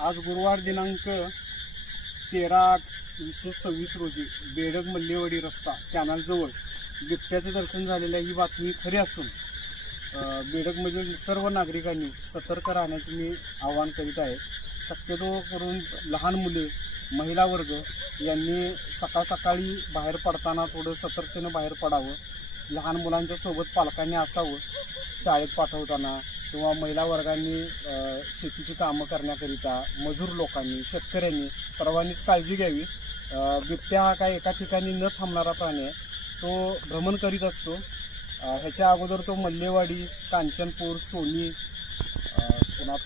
आज गुरुवार दिनांक 13/8/2026 रोजी बेडग मल्लेवाडी रस्ता कॅनलजवळ बिबट्याचे दर्शन झालेलं ही बातमी खरी असून बेडगमधील सर्व नागरिकांनी सतर्क राहण्याचे मी आवाहन करीत आहे। शक्यतो करून लहान मुले, महिला वर्ग यांनी सकाळी बाहेर पडताना थोडं सतर्कतेनं बाहेर पडावं। लहान मुलांच्या सोबत पालकांनी असावं शाळेत पाठवताना, किंवा महिला वर्गांनी शेतीची कामं करण्याकरिता, मजूर लोकांनी, शेतकऱ्यांनी सर्वांनीच काळजी घ्यावी। बिबट्या हा काय एका ठिकाणी न थांबणारा प्राणी आहे, तो भ्रमण करीत असतो। ह्याच्या अगोदर तो मल्लेवाडी, कांचनपूर, सोनी, पुन्हा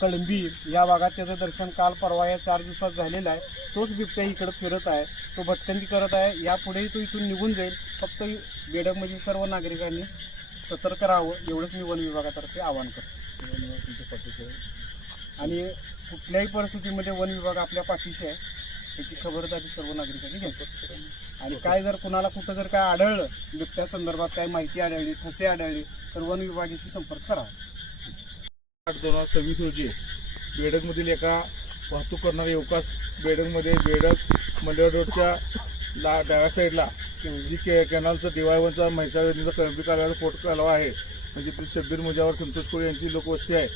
कळंबी या भागात त्याचं दर्शन काल परवा या 4 दिवसात झालेलं आहे। तोच बिबट्या इकडं फिरत आहे, तो भटकंती करत आहे। यापुढेही तो इथून निघून जाईल। फक्त बेडगमधील सर्व नागरिकांनी सतर्क राहावं एवढंच मी वन विभागातर्फे आवाहन करतो। आणि कुठल्याही परिस्थितीमध्ये वन विभाग आपल्या पाठीशी आहे, याची खबरदारी सर्व नागरिकांनी घ्यावी। आणि काय जर कुणाला कुठं जर काय आढळलं, बिबट्या संदर्भात काय माहिती आढळली, ठसे आढळले, तर वन विभागाशी संपर्क करावा। 8/2026 रोजी बेडगमधील एका वाहतूक करणाऱ्या युवकास बेडगमध्ये बेडग मल्लेवाडी रोडच्या डाव्या साईडला जी कॅनलचा DY1चा म्हैसाळ योजनेचा कळंबी कालव्याचा पोट कालवा आहे, म्हणजे तिथे शब्बीर मुजावर, संतोष कोळी यांची लोकवस्ती आहे,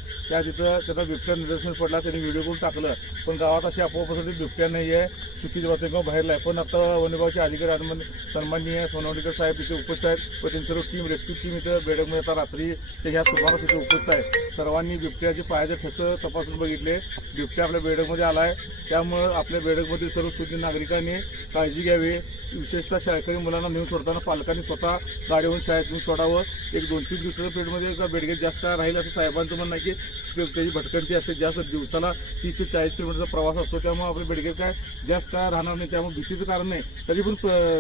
तिथं त्याचा बिबट्या निदर्शन पडला। त्यांनी व्हिडिओ करून टाकलं, पण गावात अशी अफवा पसरली बिबट्या नाही आहे, चुकीची बातमी किंवा बाहेरला आहे। पण आता वन विभागाचे अधिकारी सन्माननीय सोनवणीकर साहेब इथे उपस्थित आहेत व त्यांची सर्व टीम, रेस्क्यू टीम इथं बेडगमध्ये आता रात्रीच्या ह्या सुमारास इथे उपस्थित आहे। सर्वांनी बिबट्याचे पायाचे ठसं तपासून बघितले। बिबट्या आपल्या बेडगमध्ये आला आहे, त्यामुळं आपल्या बेडगमधील सर्व सुज्ञ नागरिकांनी काळजी घ्यावी। विशेषतः शाळकरी मुलांना नेऊन सोडताना पालकांनी स्वतः गाडीवरून शाळेत नेऊन सोडावं। 1-2-3 दिवसाच्या पिरियडमध्ये बेडगेत जास्त काळ राहील असं साहेबांचं म्हणणं आहे की त्याची भटकंती असते, जास्त दिवसाला 30 ते 40 किलोमीटरचा प्रवास असतो, त्यामुळे आपल्या बेडगेत काय जास्त काळ राहणार नाही, त्यामुळे भीतीचं कारण नाही। तरी पण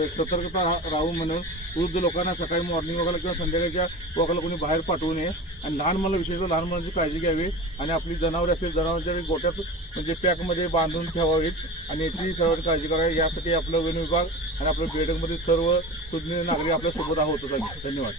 सतर्कता राहू म्हणून वृद्ध लोकांना सकाळी मॉर्निंग वॉकला किंवा संध्याकाळच्या वॉकला कोणी बाहेर पाठवू नये। आणि लहान मुलं, विशेषतः लहान मुलांची काळजी घ्यावी। आणि आपली जनावरे असतील, जनावरांच्या गोट्यात म्हणजे पॅकमध्ये बांधून ठेवावीत आणि याची सर्वांनी काळजी करावी। यासाठी आपलं वन विभाग आणि आपल्या बेडगमधील सर्व सुज्ञ नागरिक आपल्यासोबत आहोतच आहे। धन्यवाद।